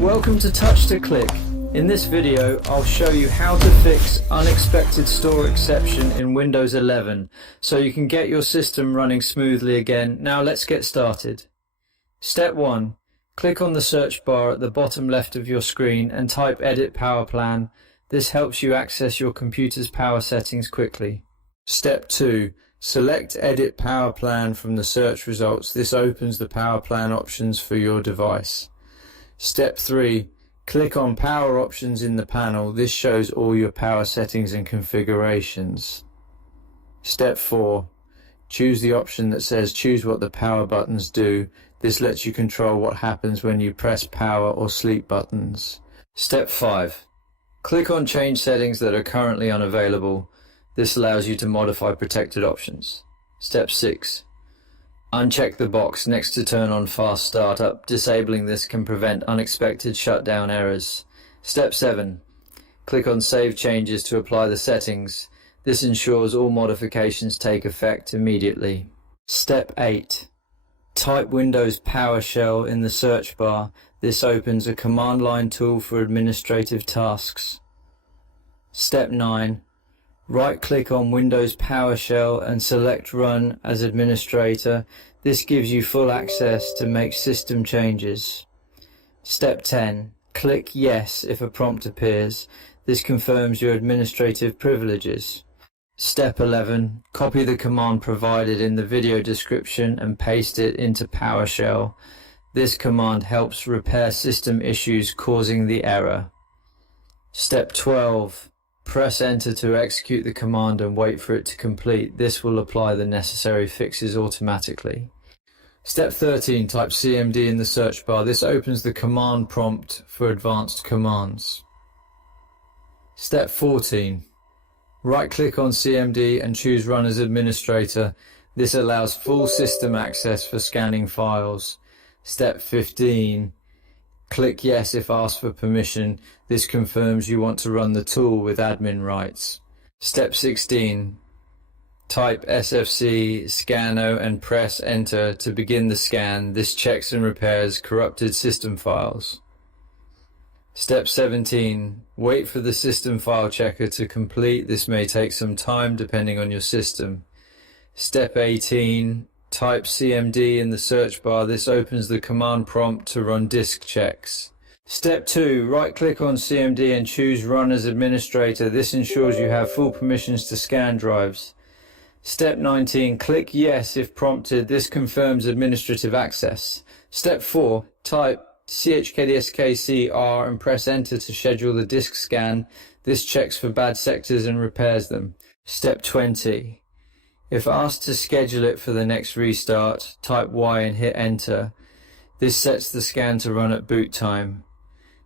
Welcome to Touch to Click. In this video, I'll show you how to fix unexpected store exception in Windows 11 so you can get your system running smoothly again. Now let's get started. Step 1. Click on the search bar at the bottom left of your screen and type Edit Power Plan. This helps you access your computer's power settings quickly. Step 2. Select Edit Power Plan from the search results. This opens the power plan options for your device. Step 3. Click on Power Options in the panel. This shows all your power settings and configurations. Step 4. Choose the option that says Choose what the power buttons do. This lets you control what happens when you press power or sleep buttons. Step 5. Click on Change settings that are currently unavailable. This allows you to modify protected options. Step 6. Uncheck the box next to Turn on Fast Startup. Disabling this can prevent unexpected shutdown errors. Step 7. Click on Save Changes to apply the settings. This ensures all modifications take effect immediately. Step 8. Type Windows PowerShell in the search bar. This opens a command line tool for administrative tasks. Step 9. Right-click on Windows PowerShell and select Run as administrator. This gives you full access to make system changes. Step 10. Click Yes if a prompt appears. This confirms your administrative privileges. Step 11. Copy the command provided in the video description and paste it into PowerShell. This command helps repair system issues causing the error. Step 12. Press Enter to execute the command and wait for it to complete. This will apply the necessary fixes automatically. Step 13. Type CMD in the search bar. This opens the command prompt for advanced commands. Step 14. Right-click on CMD and choose Run as Administrator. This allows full system access for scanning files. Step 15. Click Yes if asked for permission. This confirms you want to run the tool with admin rights. Step 16. Type SFC, SCANNOW and press Enter to begin the scan. This checks and repairs corrupted system files. Step 17. Wait for the system file checker to complete. This may take some time depending on your system. Step 18. Type CMD in the search bar. This opens the command prompt to run disk checks. Step 2. Right-click on CMD and choose Run as Administrator. This ensures you have full permissions to scan drives. Step 19. Click Yes if prompted. This confirms administrative access. Step 4. Type CHKDSK CR and press Enter to schedule the disk scan. This checks for bad sectors and repairs them. Step 20. If asked to schedule it for the next restart, type Y and hit Enter. This sets the scan to run at boot time.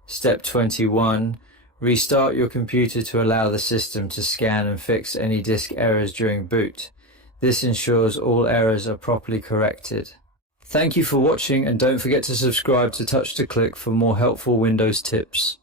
Step 21. Restart your computer to allow the system to scan and fix any disk errors during boot. This ensures all errors are properly corrected. Thank you for watching, and don't forget to subscribe to Touch to Click for more helpful Windows tips.